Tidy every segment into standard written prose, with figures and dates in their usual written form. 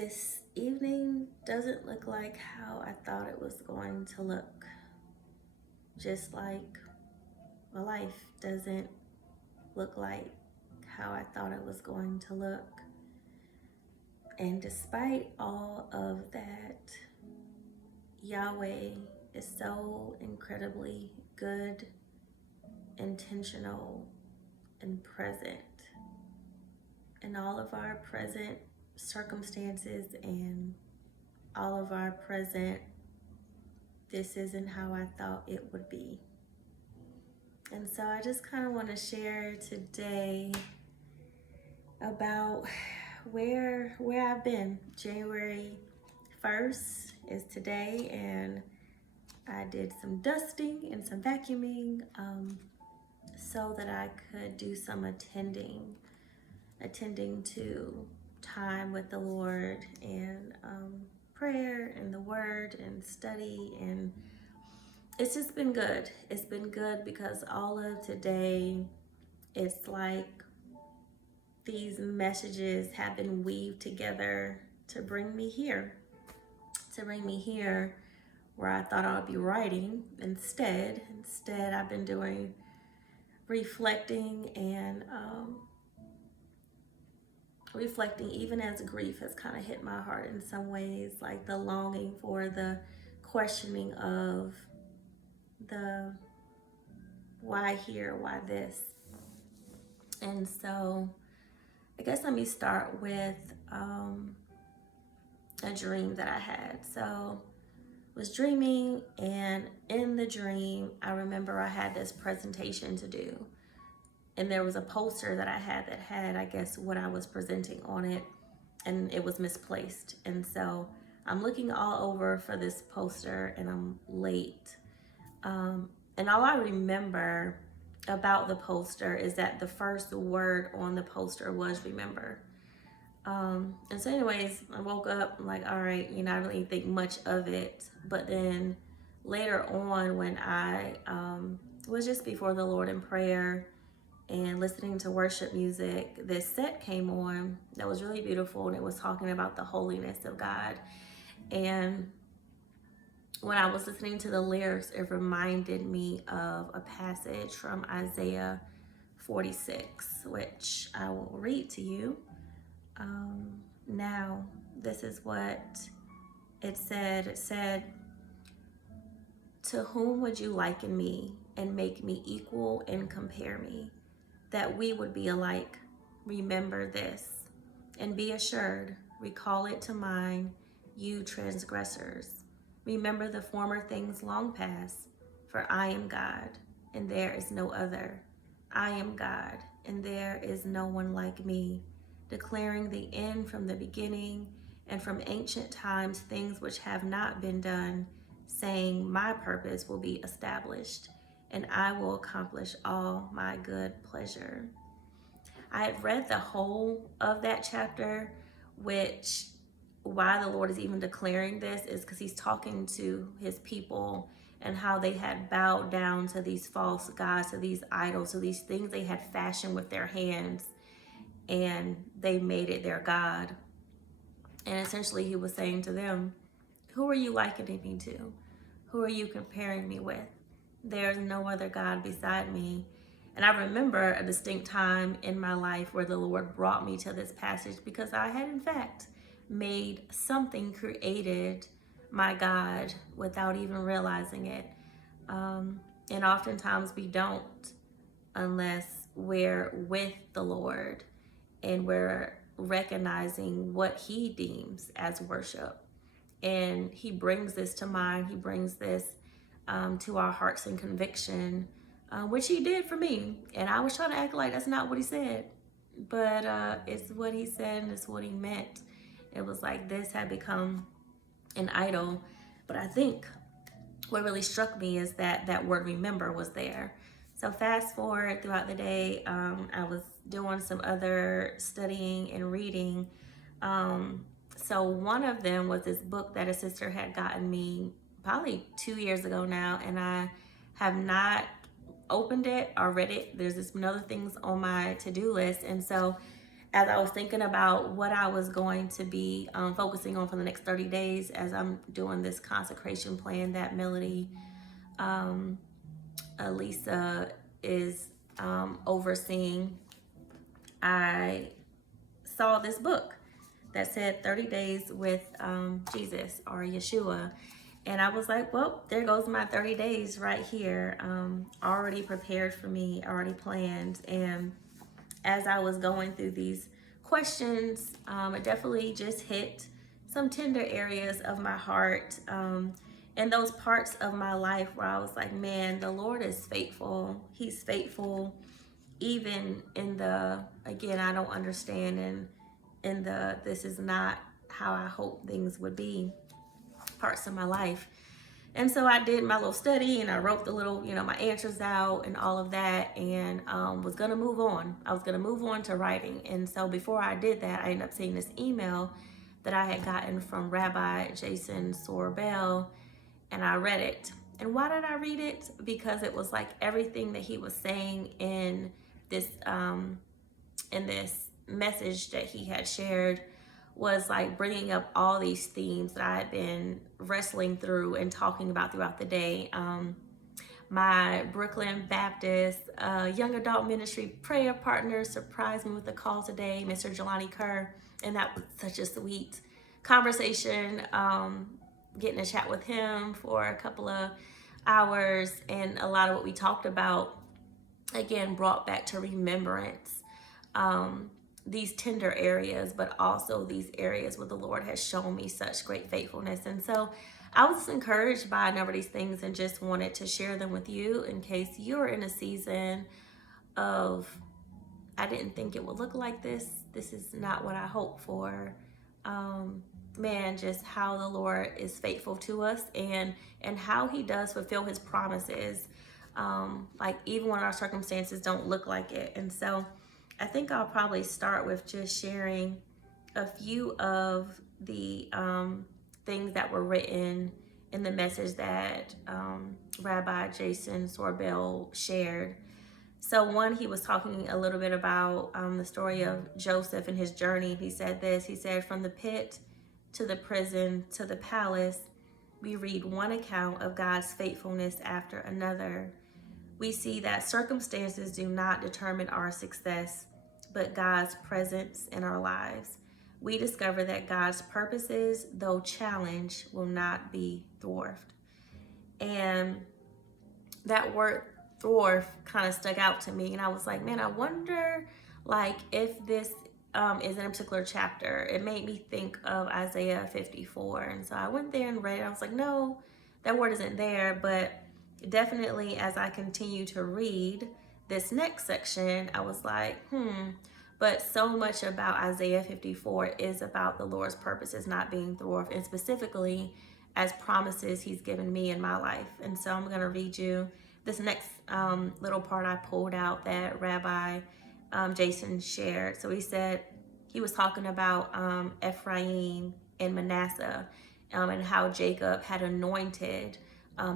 This evening doesn't look like how I thought it was going to look. Just like my life doesn't look like how I thought it was going to look. And despite all of that, Yahweh is so incredibly good, intentional, and present in all of our present circumstances and all of our present, this isn't how I thought it would be. And so I just kind of want to share today about where I've been. January 1st is today, and I did some dusting and some vacuuming so that I could do some attending to time with the Lord and prayer and the word and study, and it's just been good. It's been good because all of today, it's like these messages have been weaved together to bring me here where I thought I would be writing instead. I've been doing reflecting and reflecting, even as grief has kind of hit my heart in some ways, like the longing for the questioning of the why here, why this. And so I guess let me start with a dream that I had. So I was dreaming, and in the dream, I remember I had this presentation to do. And there was a poster that I had that had, I guess, what I was presenting on it, and it was misplaced. And so I'm looking all over for this poster, and I'm late. And all I remember about the poster is that the first word on the poster was remember. And so anyways, I woke up, I'm like, all right, I really didn't think much of it. But then later on, when I was just before the Lord in prayer and listening to worship music, this set came on that was really beautiful, and it was talking about the holiness of God. And when I was listening to the lyrics, it reminded me of a passage from Isaiah 46, which I will read to you. Now, this is what it said. It said, "To whom would you liken me and make me equal and compare me, that we would be alike? Remember this, and be assured, recall it to mind, you transgressors. Remember the former things long past, for I am God, and there is no other. I am God, and there is no one like me, declaring the end from the beginning, and from ancient times things which have not been done, saying, my purpose will be established, and I will accomplish all my good pleasure." I had read the whole of that chapter, which why the Lord is even declaring this is because he's talking to his people and how they had bowed down to these false gods, to these idols, to these things they had fashioned with their hands, and they made it their God. And essentially he was saying to them, who are you likening me to? Who are you comparing me with? There's no other God beside me. And I remember a distinct time in my life where the Lord brought me to this passage because I had in fact made something, created my God without even realizing it. And oftentimes we don't, unless we're with the Lord and we're recognizing what he deems as worship. And he brings this to mind. He brings this to our hearts and conviction, which he did for me. And I was trying to act like that's not what he said. But it's what he said, and it's what he meant. It was like this had become an idol. But I think what really struck me is that that word remember was there. So fast forward throughout the day, I was doing some other studying and reading. So one of them was this book that a sister had gotten me probably 2 years ago now, and I have not opened it or read it. There's just been other things on my to-do list. And so as I was thinking about what I was going to be focusing on for the next 30 days as I'm doing this consecration plan that Melody, Elisa is overseeing, I saw this book that said 30 Days with Jesus or Yeshua. And I was like, well, there goes my 30 days right here, already prepared for me, already planned. And as I was going through these questions, it definitely just hit some tender areas of my heart, and those parts of my life where I was like, man, the Lord is faithful. He's faithful even in the, again, I don't understand, and in the, this is not how I hope things would be, parts of my life. And so I did my little study and I wrote the little, my answers out and all of that, and was going to move on. I was going to move on to writing. And so before I did that, I ended up seeing this email that I had gotten from Rabbi Jason Sorbel, and I read it. And why did I read it? Because it was like everything that he was saying in this message that he had shared was like bringing up all these themes that I had been wrestling through and talking about throughout the day. My Brooklyn Baptist young adult ministry prayer partner surprised me with a call today, Mr. Jelani Kerr, and that was such a sweet conversation. Getting to chat with him for a couple of hours, and a lot of what we talked about again brought back to remembrance these tender areas, but also these areas where the Lord has shown me such great faithfulness. And so I was encouraged by a number of these things and just wanted to share them with you in case you're in a season of, I didn't think it would look like this. This is not what I hoped for. Man, just how the Lord is faithful to us, and how he does fulfill his promises, like even when our circumstances don't look like it. And so I think I'll probably start with just sharing a few of the things that were written in the message that Rabbi Jason Sorbel shared. So one, he was talking a little bit about the story of Joseph and his journey. He said this, he said, from the pit to the prison to the palace, we read one account of God's faithfulness after another. We see that circumstances do not determine our success, but God's presence in our lives. We discover that God's purposes, though challenged, will not be thwarted. And that word thwart kind of stuck out to me, and I was like, man, I wonder like if this is in a particular chapter. It made me think of Isaiah 54, and so I went there and read it. I was like, no, that word isn't there. But definitely as I continue to read this next section, I was like, but so much about Isaiah 54 is about the Lord's purposes not being thwarted, and specifically as promises he's given me in my life. And so I'm going to read you this next little part I pulled out that Rabbi Jason shared. So he said, he was talking about Ephraim and Manasseh, and how Jacob had anointed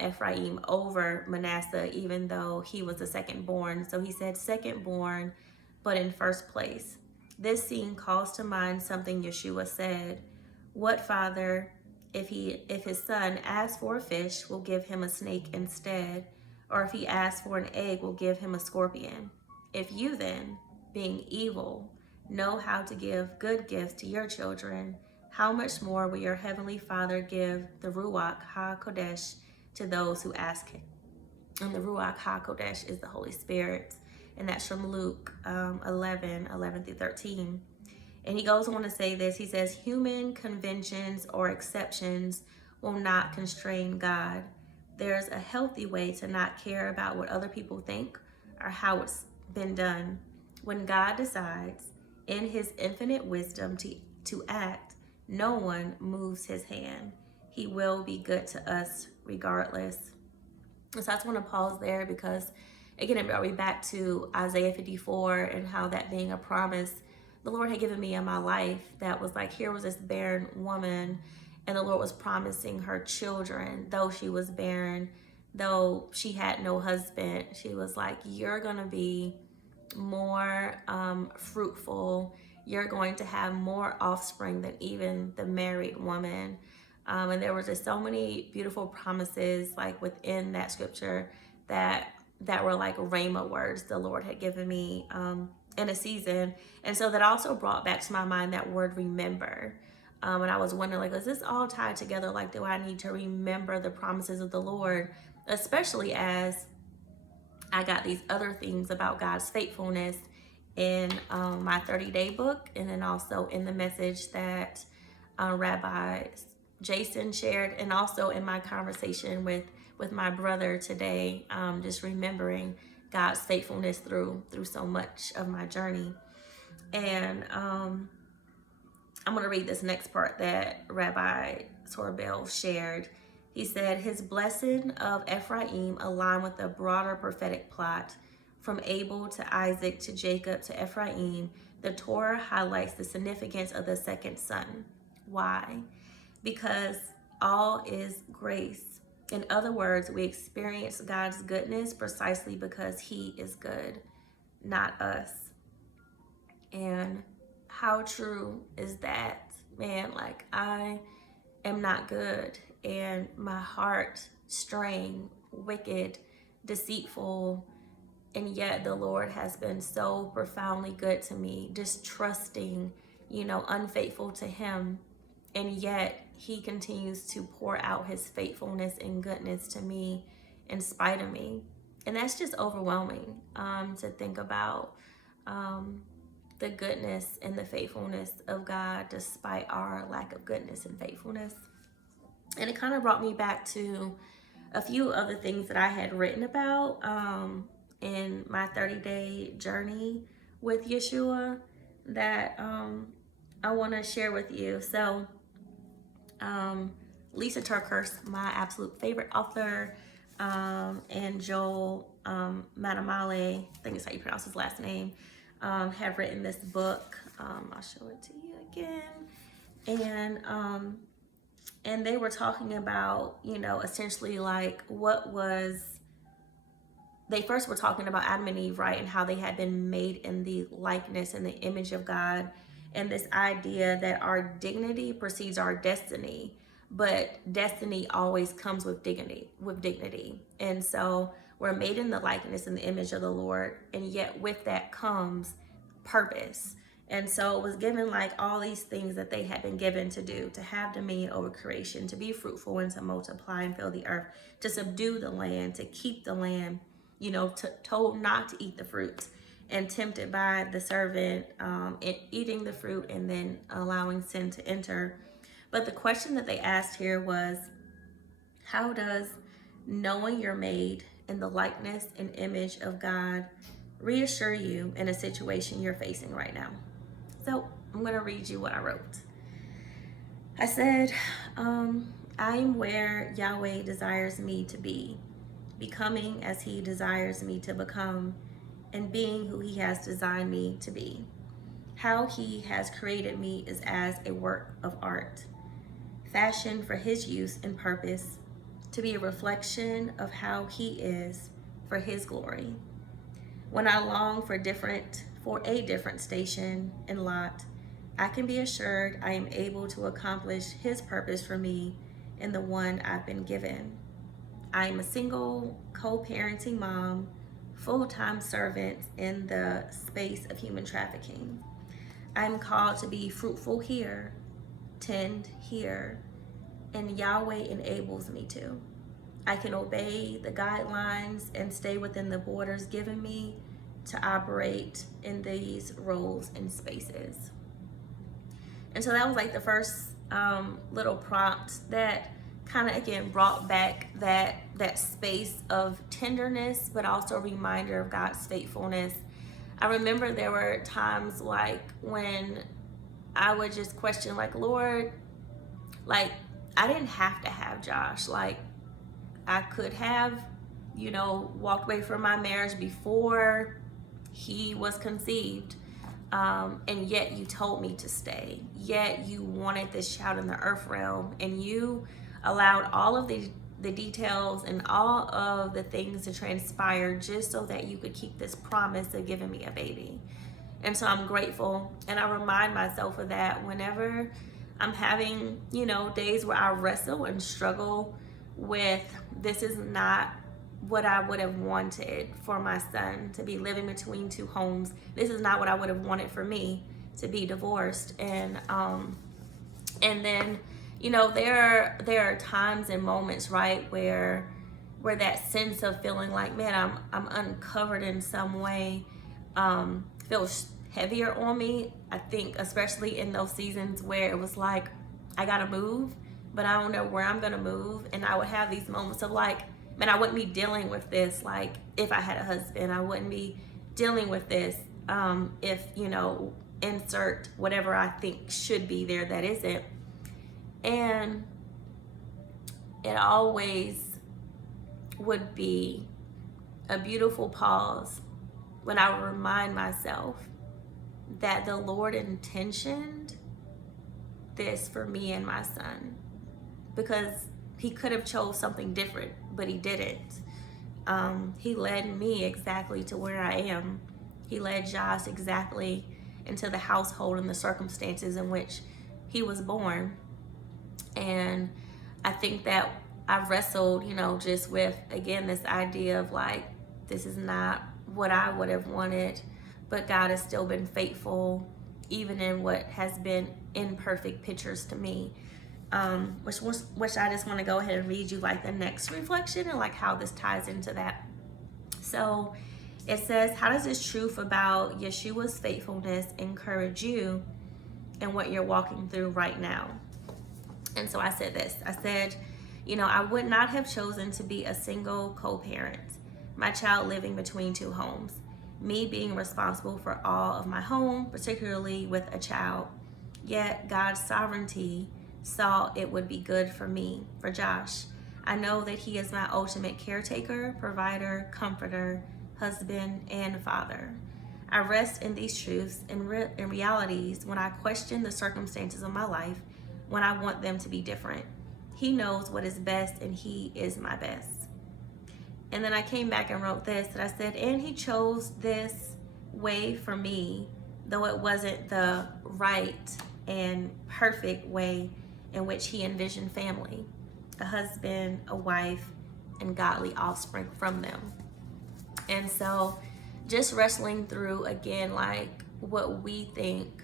Ephraim over Manasseh, even though he was the second born. So he said second born, but in first place. This scene calls to mind something Yeshua said. What father, if his son asks for a fish, will give him a snake instead? Or if he asks for an egg, will give him a scorpion? If you then, being evil, know how to give good gifts to your children, how much more will your heavenly Father give the Ruach HaKodesh to those who ask him? And the Ruach HaKodesh is the Holy Spirit. And that's from Luke 11 through 13. And he goes on to say this. He says, human conventions or exceptions will not constrain God. There's a healthy way to not care about what other people think or how it's been done. When God decides in his infinite wisdom to act, no one moves his hand. He will be good to us regardless. And so I just want to pause there because, again, it brought me back to Isaiah 54 and how that being a promise the Lord had given me in my life, that was like, here was this barren woman, and the Lord was promising her children, though she was barren, though she had no husband. She was like, you're going to be more fruitful. you're going to have more offspring than even the married woman. And there were just so many beautiful promises like within that scripture that were like rhema words the Lord had given me in a season. And so that also brought back to my mind that word remember. And I was wondering, like, is this all tied together? Like, do I need to remember the promises of the Lord, especially as I got these other things about God's faithfulness in my 30-day book, and then also in the message that Rabbi Jason shared, and also in my conversation with my brother today, just remembering God's faithfulness through so much of my journey. And I'm going to read this next part that Rabbi Sorbel shared. He said, his blessing of Ephraim aligned with the broader prophetic plot. From Abel to Isaac to Jacob to Ephraim, the Torah highlights the significance of the second son. Why? Because all is grace. In other words, we experience God's goodness precisely because he is good, not us. And how true is that? Man, like, I am not good, and my heart straying, wicked, deceitful, and yet the Lord has been so profoundly good to me, just trusting, unfaithful to him, and yet he continues to pour out his faithfulness and goodness to me in spite of me. And that's just overwhelming to think about. The goodness and the faithfulness of God despite our lack of goodness and faithfulness. And it kind of brought me back to a few of the things that I had written about in my 30-day journey with Yeshua that I want to share with you. So Lisa Turkhurst, my absolute favorite author, and Joel Matamale, I think it's how you pronounce his last name, have written this book. I'll show it to you again. And they were talking about, essentially like they first were talking about Adam and Eve, right? And how they had been made in the likeness and the image of God. And this idea that our dignity precedes our destiny, but destiny always comes with dignity. And so we're made in the likeness and the image of the Lord, and yet with that comes purpose. And so it was given like all these things that they had been given to do, to have dominion over creation, to be fruitful and to multiply and fill the earth, to subdue the land, to keep the land, told not to eat the fruit, and tempted by the servant, eating the fruit and then allowing sin to enter. But the question that they asked here was, how does knowing you're made in the likeness and image of God reassure you in a situation you're facing right now? So I'm going to read you what I wrote. I said, I am where Yahweh desires me to be, becoming as he desires me to become, and being who he has designed me to be. How he has created me is as a work of art, fashioned for his use and purpose, to be a reflection of how he is for his glory. When I long for a different station and lot, I can be assured I am able to accomplish his purpose for me in the one I've been given. I am a single co-parenting mom, full-time servant in the space of human trafficking. I am called to be fruitful here, tend here, and Yahweh enables me to. I can obey the guidelines and stay within the borders given me to operate in these roles and spaces. And so that was like the first little prompt that kind of again brought back that space of tenderness, but also a reminder of God's faithfulness. I remember there were times like when I would just question, like, Lord, like, I didn't have to have Josh. Like, I could have, walked away from my marriage before he was conceived. And yet you told me to stay. Yet you wanted this child in the earth realm, and you allowed all of the details and all of the things to transpire just so that you could keep this promise of giving me a baby. And so I'm grateful, and I remind myself of that whenever I'm having, days where I wrestle and struggle with, this is not what I would have wanted for my son to be living between two homes. This is not what I would have wanted for me to be divorced. And then, there are times and moments, right, where that sense of feeling like, man, I'm uncovered in some way, feels heavier on me. I think especially in those seasons where it was like, I gotta move, but I don't know where I'm gonna move. And I would have these moments of like, man, I wouldn't be dealing with this like if I had a husband. I wouldn't be dealing with this if, insert whatever I think should be there that isn't. And it always would be a beautiful pause when I would remind myself that the Lord intentioned this for me and my son, because he could have chose something different, but he didn't. He led me exactly to where I am. He led Josh exactly into the household and the circumstances in which he was born. And I think that I've wrestled, just with, again, this idea of like, this is not what I would have wanted, but God has still been faithful, even in what has been imperfect pictures to me. Which I just want to go ahead and read you like the next reflection and like how this ties into that. So it says, how does this truth about Yeshua's faithfulness encourage you in what you're walking through right now? And so I said this. I said, I would not have chosen to be a single co-parent, my child living between two homes, me being responsible for all of my home, particularly with a child. Yet God's sovereignty saw it would be good for me, for Josh. I know that he is my ultimate caretaker, provider, comforter, husband, and father. I rest in these truths and realities when I question the circumstances of my life, when I want them to be different. He knows what is best, and he is my best. And then I came back and wrote this, and I said, and he chose this way for me, though it wasn't the right and perfect way in which he envisioned family, a husband, a wife, and godly offspring from them. And so just wrestling through, again, like what we think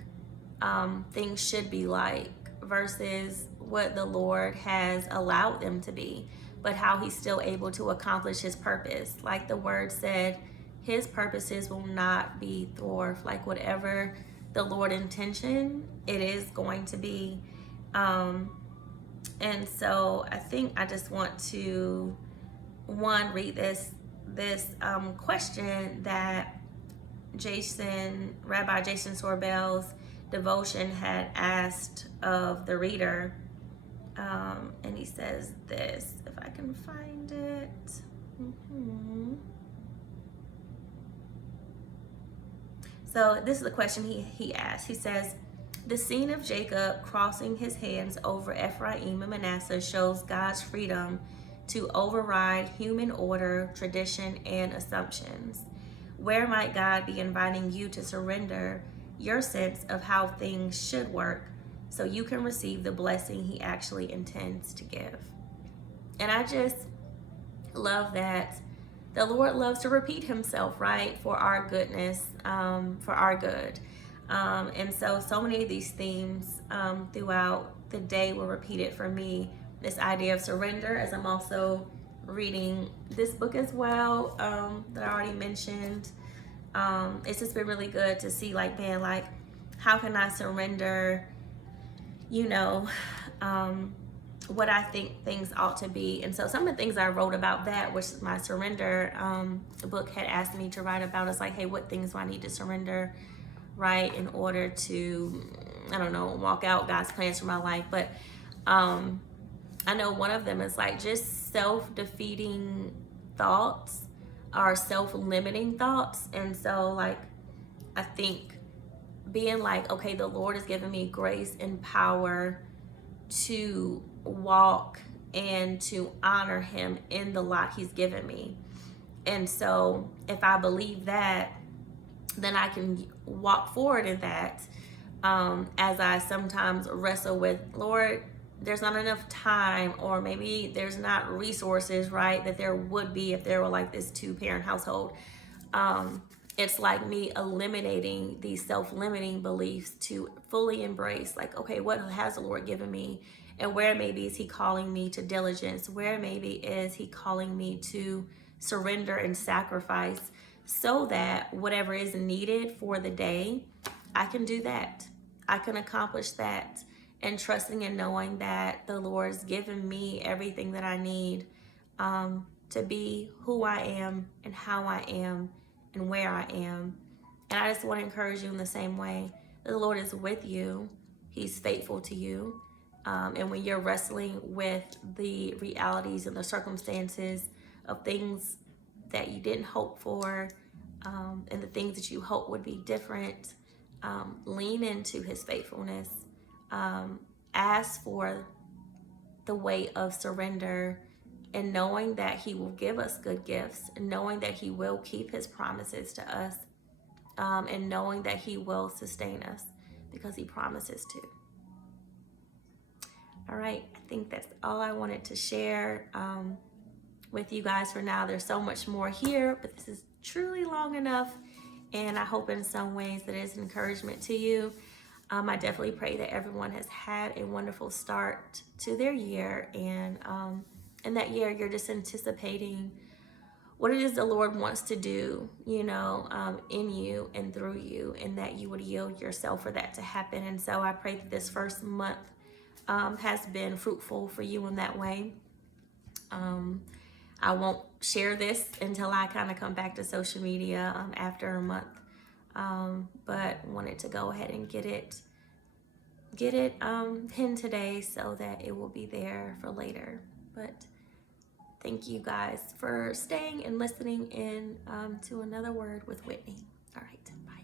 things should be like versus what the Lord has allowed them to be, but how he's still able to accomplish his purpose. Like the word said, his purposes will not be thwarted. Like whatever the Lord intentioned, it is going to be. And so I think I just want to, read this question that Rabbi Jason Sorbel's devotion had asked of the reader. And he says this, if I can find it. So this is the question he asked. He says, the scene of Jacob crossing his hands over Ephraim and Manasseh shows God's freedom to override human order, tradition, and assumptions. Where might God be inviting you to surrender your sense of how things should work so you can receive the blessing he actually intends to give? And I just love that the Lord loves to repeat himself, right? For our goodness, for our good. And so many of these themes throughout the day were repeated for me. This idea of surrender, as I'm also reading this book as well, that I already mentioned. It's just been really good to see, like, man, like, how can I surrender, what I think things ought to be. And so some of the things I wrote about that, which is my surrender, the book had asked me to write about, is like, hey, what things do I need to surrender, right, in order to, walk out God's plans for my life. But I know one of them is like just self-defeating thoughts or self-limiting thoughts. And so like, I think being like, okay, the Lord has given me grace and power to walk and to honor him in the lot he's given me. And so if I believe that, then I can walk forward in that, as I sometimes wrestle with, Lord, there's not enough time, or maybe there's not resources, right, that there would be if there were like this 2-parent household. It's like me eliminating these self-limiting beliefs to fully embrace, like, okay, what has the Lord given me? And where maybe is he calling me to diligence? Where maybe is he calling me to surrender and sacrifice, so that whatever is needed for the day, I can do that. I can accomplish that. And trusting and knowing that the Lord's given me everything that I need, to be who I am and how I am and where I am. And I just want to encourage you in the same way. The Lord is with you. He's faithful to you. And when you're wrestling with the realities and the circumstances of things that you didn't hope for, and the things that you hope would be different, lean into his faithfulness. Ask for the way of surrender, and knowing that he will give us good gifts, and knowing that he will keep his promises to us, and knowing that he will sustain us because he promises to. All right, I think that's all I wanted to share with you guys for now. There's so much more here, but this is truly long enough, and I hope in some ways that it's an encouragement to you. I definitely pray that everyone has had a wonderful start to their year, and in that year you're just anticipating what it is the Lord wants to do, in you and through you, and that you would yield yourself for that to happen. And so I pray that this first month has been fruitful for you in that way. I won't share this until I kind of come back to social media after a month. But wanted to go ahead and get it pinned today so that it will be there for later. But thank you guys for staying and listening in to Another Word with Whitney. All right, bye.